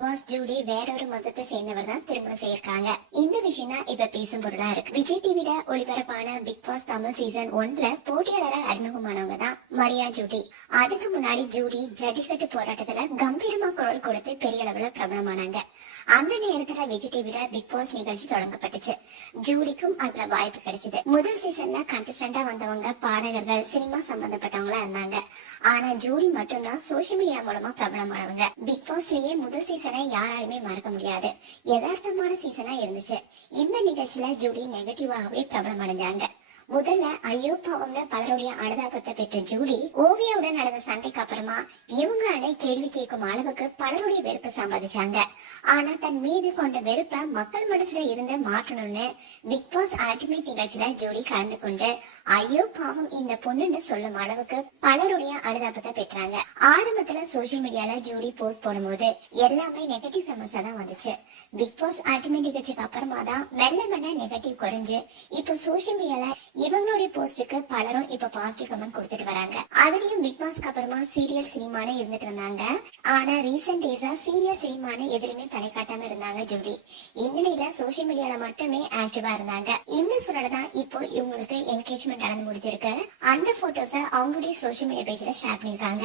Pass Julie வேறொரு மதத்தை சேர்ந்தவர் தான் திருமணம் செய்யிருக்காங்க. இந்த விஷயம் தான் இப்ப பேசும் பொருளா இருக்கு. விஜய் டிவில ஒளிபரப்பான பிக் பாஸ் தமிழ் சீசன் 1ல போட்டியாளராக அறிமுகமானவங்க தான் மரியா ஜூலி. அதுக்கு முன்னாடி ஜூலி ஜல்லிக்கட்டு போராட்டத்துல கம்பீரமா குரல் கொடுத்து பெரிய அளவுல பிரபலமானாங்க. அந்த நேரத்துல விஜய் டிவில பிக் பாஸ் நிகழ்ச்சி தொடங்கப்பட்டுச்சு. ஜூலிக்கும் அதுல வாய்ப்பு கிடைச்சது. முதல் சீசன்ல கண்டஸ்டண்டா வந்தவங்க பாடகர்கள், சினிமா சம்பந்தப்பட்டவங்களா இருந்தாங்க. ஆனா ஜூலி மட்டும்தான் சோசியல் மீடியா மூலமா பிரபலமானவங்க. பிக் பாஸ்லயே முதல் சீசன் யாராலுமே மறக்க முடியாது. யதார்த்தமான சீசனா இருந்துச்சு. இந்த நிகழ்ச்சியில ஜூலி நெகட்டிவாகவே பிரபலம் அடைஞ்சாங்க. முதல்ல ஐயோ பாவம்னு பலருடைய அனுதாபத்தை பெற்ற ஜூலி ஓவியாவுடன் நடந்த சண்டைக்கு அப்புறமா இவங்களால கேள்வி கேட்கும் அளவுக்கு பலருடைய வெறுப்பை சம்பாதிச்சாங்க. ஆனா தன் மீது கொண்ட வெறுப்பை மக்கள் மனசுல இருந்து மாற்றணும்னு பிக் பாஸ் அல்டிமேட் நிகழ்ச்சியில ஜூலி கலந்து கொண்டு ஐயோ பாவம் இந்த பொண்ணுன்னு சொல்லும் அளவுக்கு பலருடைய அனுதாபத்தை பெற்றாங்க. ஆரம்பத்துல சோசியல் மீடியால ஜூலி போஸ்ட் போடும்போது எல்லாமே நெகட்டிவ் கமெண்ட்ஸா தான் வந்துச்சு. பிக் பாஸ் அல்டிமேட் நிகழ்ச்சிக்கு அப்புறமா தான் மெல்ல மெல்ல நெகட்டிவ் குறைஞ்சு இப்ப சோசியல் மீடியால இவங்களுடைய போஸ்டுக்கு பலரும் இப்ப பாசிட்டிவ் கமெண்ட் கொடுத்துட்டு வராங்க. அதுலயும் பிக் பாஸ்க்கு அப்புறமா சீரியல் சினிமான்னு இருந்துட்டு வந்தாங்க. ஆனா ரீசெண்ட் டேஸா சீரியல் சினிமான்னு எதிலுமே தலை காட்டாம இருந்தாங்க ஜூலி. இந்நிலையில சோசியல் மீடியால மட்டுமே ஆக்டிவா இருந்தாங்க. இந்த சூழல தான் இப்போ இவங்களுக்கு என்கேஜ்மெண்ட் நடந்து முடிஞ்சிருக்கு. அந்த போட்டோஸ அவங்களுடைய சோசியல் மீடியா பேஜ்ல ஷேர் பண்ணிருக்காங்க.